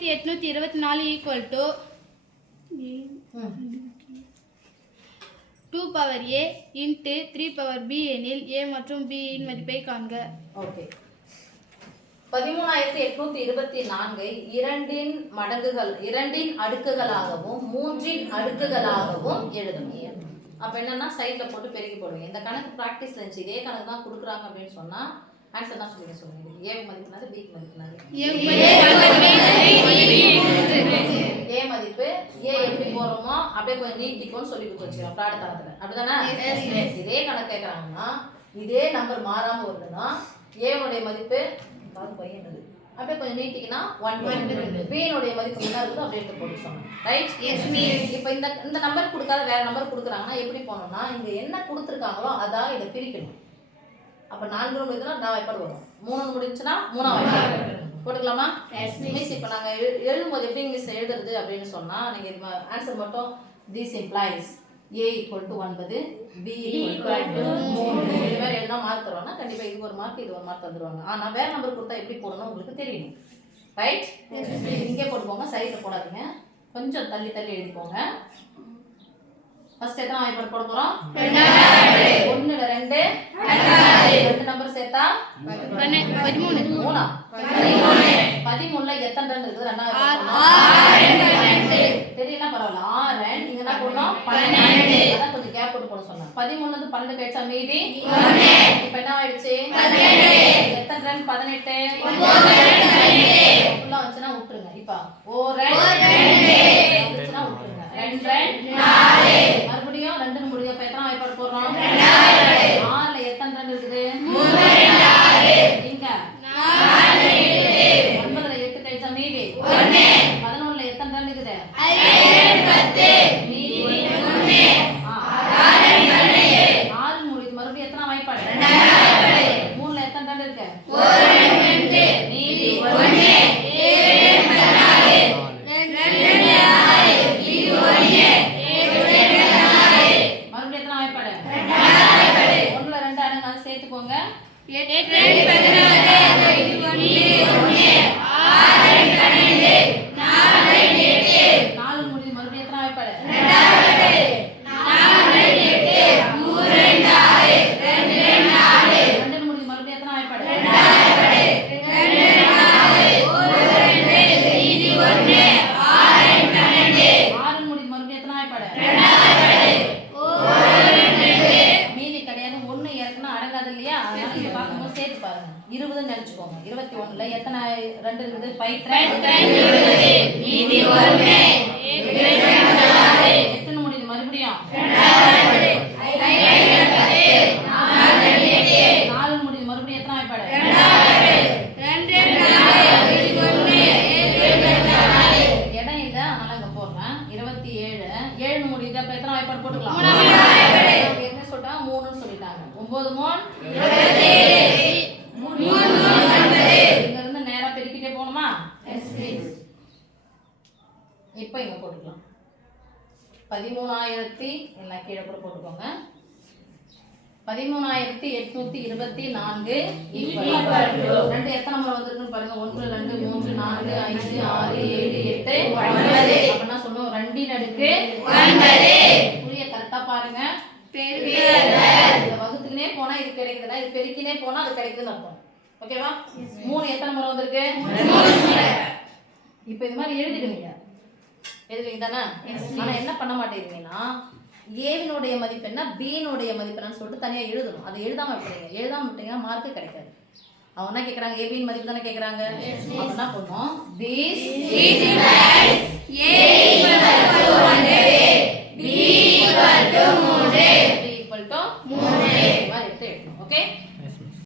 824 equal to 2 power a into 3 power b எனில் a மற்றும் b இன் மதிப்பை காண்க. ஓகே. 13824 இரண்டின் மடங்குகள் இரண்டின் அடுக்குகளாகவும் மூன்றின் அடுக்குகளாகவும் எழுதணும். அப்ப என்னன்னா சைடுல போட்டு பெருக்கி போடுவீங்க. இந்த கணக்கு பிராக்டிஸ்ல இருந்துச்சு. இதே கணக்கு தான் கொடுக்குறாங்க அப்படின்னு சொன்னா ஆன்சர் தான் சொல்லுங்க. ஏ மதிப்புனாது பி மதிப்புனாது ஏ மதிப்பு ஏ எப்படி போறோமோ அப்படியே கொஞ்சம் நீட்டிக்கோன்னு சொல்லி கொடுத்து வச்சுக்கோங்க பாடத்தளத்துல. அப்படிதானே? இதே கணக்கு கேட்கறாங்கன்னா இதே நம்பர் மாறாம வருதுன்னா ஏ உடைய மதிப்பு பையனது அப்படியே கொஞ்சம் நீட்டிக்கினா 1 b உடைய மதிப்பு என்ன இருக்குதோ அப்படியே எடுத்து போட்டு சொன்னேன். ரைட்? S miss. இப்போ இந்த நம்பர் கொடுக்காத வேற நம்பர் கொடுக்குறாங்கன்னா எப்படி போனோம்னா இங்க என்ன கொடுத்துருக்காங்களோ அதான் இதை பிரிக்கணும். அப்ப 4 முடிஞ்சதுன்னா நான் வாய்ப்பாடு வரும். 3 முடிஞ்சுன்னா 3 வாய்ப்பாடு போட்டுக்கலாமா? Yes miss. இப்போ நாங்க எழுதும்போது எப்படி மிஸ் எழுதுறது அப்படின்னு சொன்னா நீங்க ஆன்சர் மட்டும் this implies a equal to 9 b equal to 3 இது மாதிரி எழுதா மார்க் தருவாங்க. கண்டிப்பா இது ஒரு மார்க் இது ஒரு மார்க் தந்துருவாங்க. ஆனா வேற நம்பர் கொடுத்தா எப்படி போடணும் உங்களுக்கு தெரியணும். ரைட்? இங்கே போட்டுக்கோங்க, சைடுல போடாதீங்க. கொஞ்சம் தள்ளி தள்ளி எழுதிக்கோங்க. ஃபர்ஸ்ட் எத்தனை வாய்ப்பாடு போட போறோம்? 1 ல 2 2 நம்பர் சேர்த்தா 13 13 13ல எத்தனை ரன் இருக்குது? ரெண்டாவது தெரியல பரவாயில்ல. 6 நீங்க என்ன போடணும்? 12 அதான் கொஞ்சம் கேப் போட்டு போட சொன்னேன். 13 வந்து 12 கழிச்சா மீதி 1. இப்போ என்ன ஆயிடுச்சு? 18 எத்தனை ரன்? 18 ஃபுல்லா வந்துச்சுனா விட்டுருங்க. இப்போ 1 2 வந்துச்சுனா விட்டுருங்க. 2 4 மறுபடியும் 2 முடிஞ்ச அப்ப எத்தனை வாய்ப்பாடு போடுறோம்? 6ல எத்தனை ரன் இருக்குது? 3 இங்க 4 9ல 8 கழிச்சா மீதி 1 11ல எத்தனை ரன் இருக்குது? 10 மீதி 1 6 முடிஞ்சு மறுபடியும் எத்தனை வாய்ப்பாடு? 3ல எத்தனை ரன் இருக்கு? 1 மீதி 1 சேர்த்துக்கோங்க. 8 2 16 மீதி 1 6 12 4 8 4 முடிஞ்சு மறுபடியும் எத்தனை வாய்ப்பாடு? 4 8 3 6 2 4 2 முடிஞ்சு மறுபடியும் எத்தனை வாய்ப்பாடு? 2 4 மீதி 1 6 12 6 முடிஞ்சு மறுபடியும் எத்தனை வாய்ப்பாடு? மீதி கிடையாது. 1 இறக்குனா அடங்காது இல்லையா? அதனால இத பாக்கும்போது சேர்த்து பாருங்க. 20 நினைச்சுக்கோங்க. 21ல எத்தனை 2 இருக்குது? 5 மீதி 1 எத்தனை முடியுது மறுபடியும்? 4 முடியுது மறுபடியும் எத்தனை வாய்ப்பாடு? 2 இடம் இல்ல அதனால இங்க போடுறேன். 27 7 முடியுது அப்ப எத்தனை வாய்ப்பாடு போட்டுக்கலாம்? 3 என்ன சொல்றா? 3ன்னு சொல்லிட்டாங்க. 9 3 இங்க இருந்து நேரா பெருக்கிட்டே போணுமா? இப்போ இங்க போட்டுக்கலாம். 13000 எல்லாம் கீழே கூட போட்டுக்கோங்க. 13824 2 எத்தனை முறை வந்திருக்குன்னு பாருங்க. 1 2 3 4 5 6 7 8 9 அப்படின்னா சொன்னோம். 2 ன் அடுக்கு 9 புரிய கரெக்டா பாருங்க. வகுத்துக்குனே போனா இது கிடைக்குதுன்னா இது பெருக்கினே போனா அது கிடைக்குதுன்னு அர்த்தம். ஓகேவா? 3 எத்தனை முறை வந்திருக்கு? இப்போ இது மாதிரி எழுதிடுவீங்க. எழுதுவீங்க தானே? ஆனா என்ன பண்ண மாட்டேங்கிறீங்கன்னா ஏவினுடைய மதிப்பு என்ன பியினுடைய மதிப்பு என்னன்னு சொல்லிட்டு தனியா எழுதணும். அதை எழுதாம விட்டுறீங்க. எழுதாம விட்டீங்கன்னா மார்க்கு கிடைக்காது. அவங்க என்ன கேக்குறாங்க? ஏபியின் மதிப்பு தானே கேக்குறாங்க. அப்ப என்ன பண்ணுவோம்? this implies a equal to 100